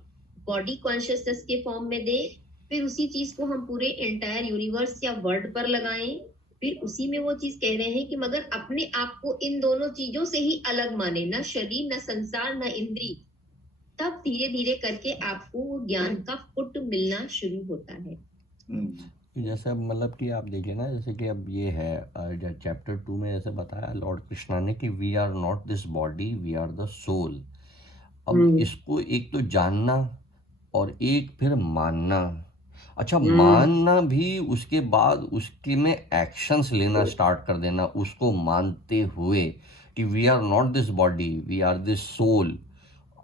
बॉडी कॉन्शियसनेस के फॉर्म में दें, फिर उसी चीज को हम पूरे एंटायर यूनिवर्स या वर्ल्ड पर लगाएं, फिर उसी में वो चीज कह रहे हैं कि मगर अपने आप को इन दोनों चीजों से ही अलग माने, ना शरीर, ना संसार, ना इंद्री, तब धीरे धीरे करके आपको वो ज्ञान का फुट मिलना शुरू होता है। जैसे अब मतलब कि आप देखिए ना, जैसे कि अब ये है चैप्टर 2 में जैसे बताया लॉर्ड कृष्णा ने कि we are not this body, we are the soul. अब इसको एक तो जानना और एक फिर मानना। अच्छा, मानना भी, उसके बाद उसके में एक्शंस लेना स्टार्ट कर देना उसको मानते हुए कि we are not this body, we are this soul.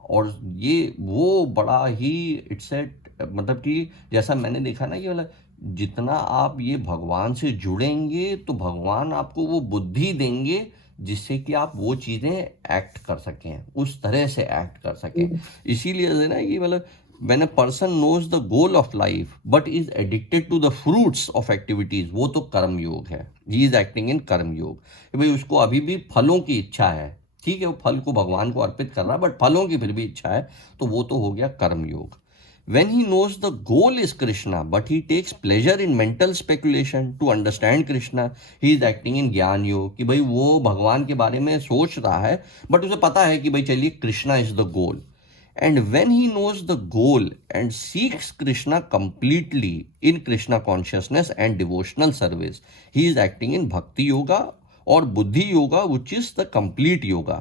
और ये वो बड़ा ही इट्स एट मतलब कि जैसा मैंने देखा ना कि मतलब जितना आप ये भगवान से जुड़ेंगे तो भगवान आपको वो बुद्धि देंगे जिससे कि आप वो चीज़ें एक्ट कर सकें, उस तरह से एक्ट कर सकें। इसीलिए है ना कि मतलब when a person knows the goal of life but is addicted to the fruits of activities, वो तो कर्म योग है। he is acting in कर्म योग कि भाई उसको अभी भी फलों की इच्छा है, ठीक है, वो फल को भगवान को अर्पित कर रहा है बट फलों की फिर भी इच्छा है, तो वो तो हो गया कर्म योग। When he knows the goal is Krishna but he takes pleasure in mental speculation to understand Krishna, he is acting in ज्ञान योग कि भाई वो भगवान के बारे में सोच रहा है बट उसे पता है कि भाई चलिए Krishna is the goal. And when he knows the goal and seeks Krishna completely in Krishna consciousness and devotional service, he is acting in Bhakti Yoga और बुद्धि yoga which is the complete yoga।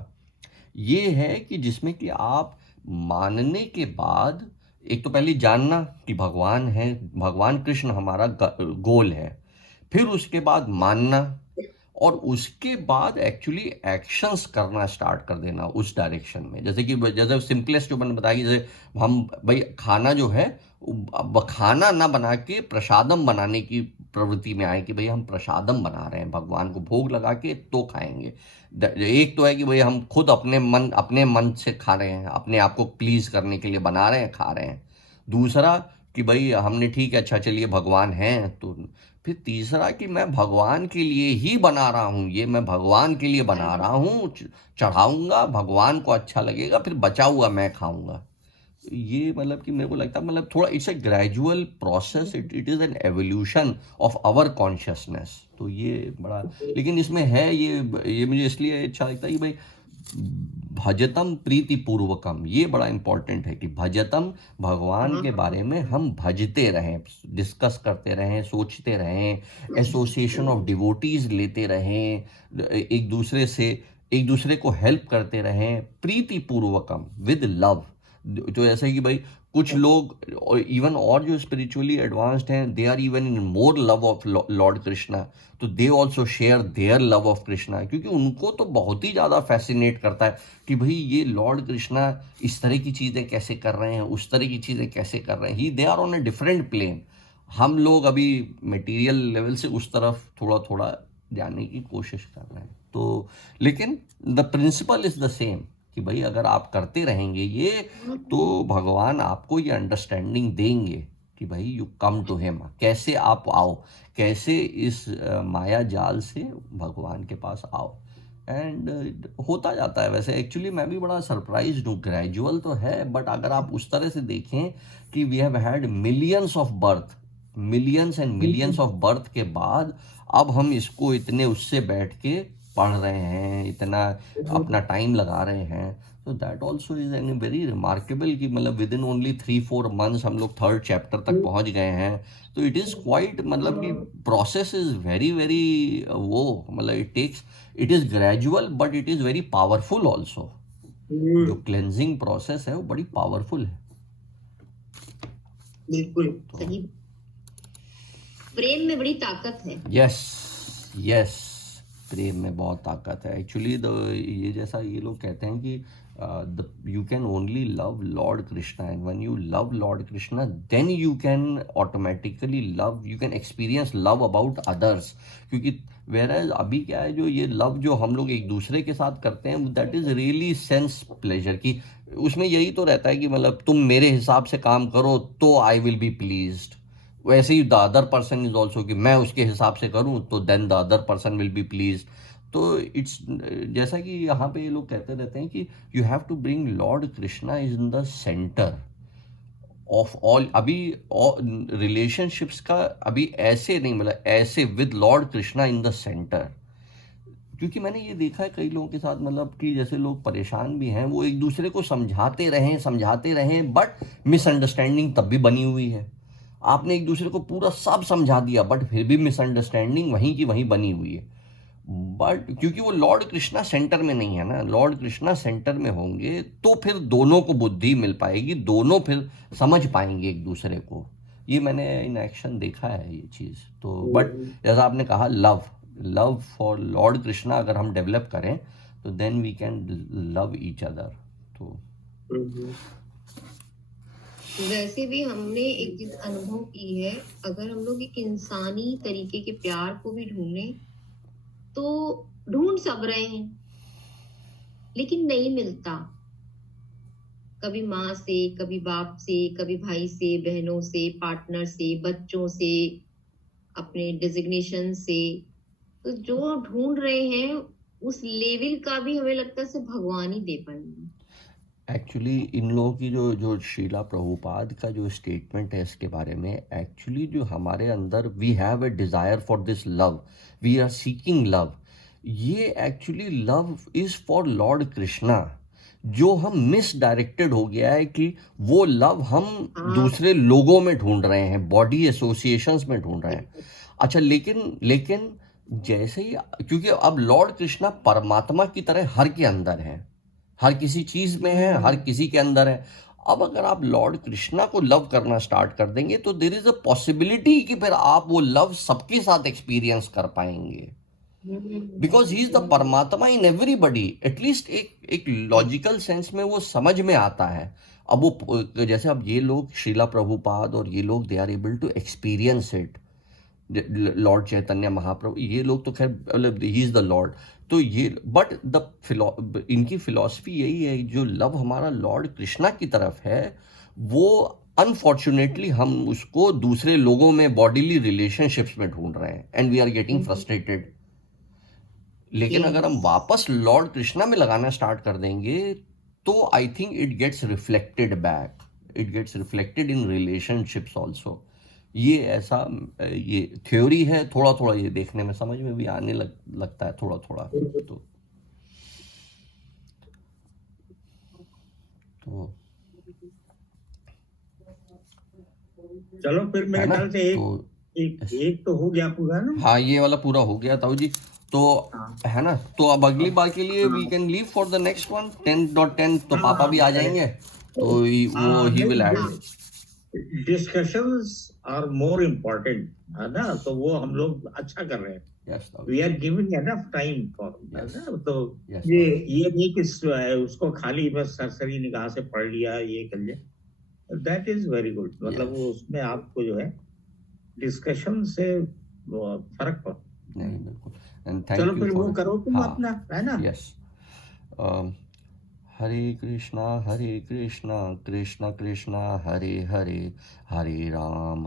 ये है कि जिसमें कि आप मानने के बाद एक तो पहले जानना कि भगवान है, भगवान कृष्ण हमारा गोल है, फिर उसके बाद मानना और उसके बाद एक्चुअली एक्शंस करना स्टार्ट कर देना उस डायरेक्शन में। जैसे कि जैसे सिंपलेस्ट जो मैंने बताया कि जैसे हम भाई खाना जो है खाना ना बना के प्रसादम बनाने की प्रवृत्ति में आए कि भाई हम प्रसादम बना रहे हैं, भगवान को भोग लगा के तो खाएंगे। एक तो है कि भाई हम खुद अपने मन से खा रहे हैं, अपने आप को प्लीज करने के लिए बना रहे हैं, खा रहे हैं। दूसरा कि भाई हमने ठीक है, अच्छा चलिए भगवान हैं तो। फिर तीसरा कि मैं भगवान के लिए ही बना रहा हूँ, ये मैं भगवान के लिए बना रहा हूँ, चढ़ाऊंगा, भगवान को अच्छा लगेगा, फिर बचा हुआ मैं खाऊंगा। ये मतलब कि मेरे को लगता है मतलब थोड़ा it's a gradual process, it is an evolution of our consciousness. तो ये बड़ा, लेकिन इसमें है ये मुझे इसलिए अच्छा लगता है कि भाई भजतम प्रीति पूर्वकम, ये बड़ा इंपॉर्टेंट है कि भजतम भगवान के बारे में हम भजते रहें, डिस्कस करते रहें, सोचते रहें, एसोसिएशन ऑफ डिवोटीज लेते रहें, एक दूसरे को हेल्प करते रहें, प्रीति पूर्वकम विद लव। तो ऐसा है कि भाई कुछ लोग इवन और जो स्पिरिचुअली एडवांस्ड हैं they are even in more love of Lord Krishna, तो they also share their love of Krishna, क्योंकि उनको तो बहुत ही ज़्यादा फैसिनेट करता है कि भाई ये लॉर्ड कृष्णा इस तरह की चीज़ें कैसे कर रहे हैं, उस तरह की चीज़ें कैसे कर रहे हैं, ही they are on a different plane. हम लोग अभी मटेरियल लेवल से उस तरफ थोड़ा थोड़ा जाने की कोशिश कर रहे हैं। तो लेकिन the principle is the same कि भाई अगर आप करते रहेंगे ये तो भगवान आपको ये अंडरस्टैंडिंग देंगे कि भाई यू कम टू हिम, कैसे आप आओ, कैसे इस माया जाल से भगवान के पास आओ। एंड होता जाता है। वैसे एक्चुअली मैं भी बड़ा सरप्राइज्ड हूँ, ग्रेजुअल तो है बट अगर आप उस तरह से देखें कि we have had millions of birth, millions and millions of birth के बाद अब हम इसको इतने उससे बैठ के पढ़ रहे हैं, इतना अपना टाइम लगा रहे हैं, तो that also is an very remarkable कि मतलब विद इन ओनली 3-4 मंथ्स हम लोग 3rd चैप्टर तक पहुंच गए हैं। तो इट इज़ क्वाइट मतलब कि प्रोसेस इज वेरी वेरी वो मतलब it is gradual but it is very powerful also. जो क्लेंजिंग प्रोसेस है वो बड़ी पावरफुल है। बिल्कुल सही, प्रेम में बड़ी ताकत है। यस, प्रेम में बहुत ताकत है एक्चुअली। ये जैसा ये लोग कहते हैं कि you can only love Lord Krishna and when you love Lord Krishna then you can automatically love, you can experience love about others. क्योंकि वेयर अभी क्या है, जो ये लव जो हम लोग एक दूसरे के साथ करते हैं that is really sense pleasure की, उसमें यही तो रहता है कि मतलब तुम मेरे हिसाब से काम करो तो आई विल बी प्लीज्ड, वैसे ही the other person is also कि मैं उसके हिसाब से करूं तो then the other person will be pleased. तो इट्स जैसा कि यहाँ पे ये लोग कहते रहते हैं कि you have to bring Lord Krishna is in the centre of all अभी रिलेशनशिप्स का अभी ऐसे नहीं, मतलब ऐसे with Lord Krishna in the centre. क्योंकि मैंने ये देखा है कई लोगों के साथ, मतलब कि जैसे लोग परेशान भी हैं, वो एक दूसरे को समझाते रहें बट मिसअंडरस्टैंडिंग तब भी बनी हुई है। आपने एक दूसरे को पूरा सब समझा दिया बट फिर भी मिसअंडरस्टैंडिंग वहीं की वहीं बनी हुई है। बट क्योंकि वो लॉर्ड कृष्णा सेंटर में नहीं है ना, लॉर्ड कृष्णा सेंटर में होंगे तो फिर दोनों को बुद्धि मिल पाएगी, दोनों फिर समझ पाएंगे एक दूसरे को। ये मैंने इन एक्शन देखा है ये चीज़। तो बट जैसा आपने कहा, लव फॉर लॉर्ड कृष्णा अगर हम डेवलप करें तो then we can love each other. तो वैसे भी हमने एक चीज अनुभव की है, अगर हम लोग एक इंसानी तरीके के प्यार को भी ढूंढें तो ढूंढ सब रहे हैं, लेकिन नहीं मिलता। कभी माँ से, कभी बाप से, कभी भाई से, बहनों से, पार्टनर से, बच्चों से, अपने डेजिग्नेशन से। तो जो ढूंढ रहे हैं उस लेवल का भी हमें लगता है सिर्फ भगवान ही दे पाएंगे। एक्चुअली इन लोगों की जो जो श्रीला प्रभुपाद का जो स्टेटमेंट है इसके बारे में, एक्चुअली जो हमारे अंदर we have a desire for this love, we are seeking love, ये actually love is for Lord Krishna. जो हम मिसडायरेक्टेड हो गया है कि वो लव हम दूसरे लोगों में ढूंढ रहे हैं, बॉडी एसोसिएशंस में ढूंढ रहे हैं। अच्छा, लेकिन जैसे ही, क्योंकि अब लॉर्ड कृष्णा परमात्मा की तरह हर के अंदर है, हर किसी चीज में है, हर किसी के अंदर है। अब अगर आप लॉर्ड कृष्णा को लव करना स्टार्ट कर देंगे तो देयर इज अ पॉसिबिलिटी कि फिर आप वो लव सबके साथ एक्सपीरियंस कर पाएंगे, बिकॉज ही इज द परमात्मा इन एवरीबडी। एटलीस्ट एक लॉजिकल सेंस में वो समझ में आता है। अब वो जैसे अब ये लोग श्रीला प्रभुपाद और ये लोग they are able to experience it, Lord Chaitanya Mahaprabhu, ये लोग तो खैर मतलब ही इज द लॉर्ड। तो ये बट इनकी फिलॉसफी यही है, जो लव हमारा लॉर्ड कृष्णा की तरफ है वो अनफॉर्चुनेटली हम उसको दूसरे लोगों में बॉडीली रिलेशनशिप्स में ढूंढ रहे हैं and we are getting frustrated. लेकिन अगर हम वापस लॉर्ड कृष्णा में लगाना स्टार्ट कर देंगे तो I think it gets reflected back, it gets reflected in relationships also. ये ऐसा ये थ्योरी है, थोड़ा थोड़ा ये देखने में समझ में भी आने लगता है थोड़ा थोड़ा। तो चलो फिर है मेरे ना, ख्याल से एक तो हो गया पूरा ना। हाँ ये वाला पूरा हो गया ताऊ जी। तो है ना, तो अब अगली बार के लिए we can leave for the next one 10.10। तो पापा भी आ जाएंगे तो वो he will add. Discussions are more important, है ना, तो वो हम लोग अच्छा कर रहे हैं। Yes we are giving enough time for, तो यस ये नहीं कि उसको खाली बस सरसरी निगाह से पढ़ लिया, ये कर लिया, दैट इज वेरी गुड। मतलब वो उसमें आपको जो है डिस्कशन से फर्क पड़ता नहीं, बिल्कुल। एंड थैंक चलो यू फिर वो फॉर, करो तुम अपना, है ना। Yes. Hare Krishna Krishna Krishna Hare Hare, Hare Ram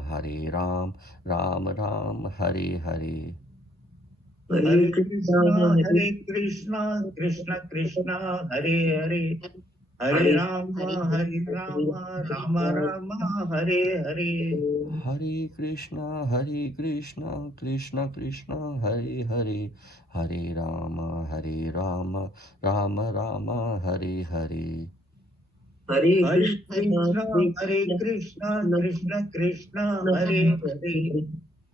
Ram Ram Hare Hare. Hare Krishna Krishna Krishna Hare Hare, Hare Ram Ram Ram Hare Hare. Hare Krishna Krishna Krishna Hare Hare, Hare Ram Ram Ram Hare Hare. Hare Krishna Krishna Krishna Hare Hare,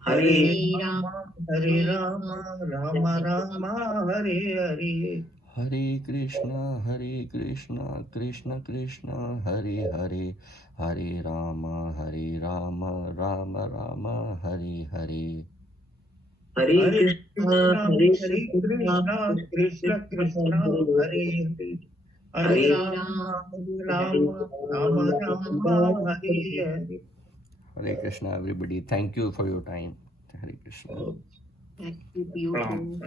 Hare Ram Ram Ram Hare Hare. Hare Krishna Krishna Krishna Hare Hare, Hare Ram Ram Ram Hare Hare. Hare Krishna Krishna Krishna Hare Hare, Hare Ram Ram Ram Hare Hare. Hare Krishna everybody, thank you for your time. Hare Krishna. Thank you, you too.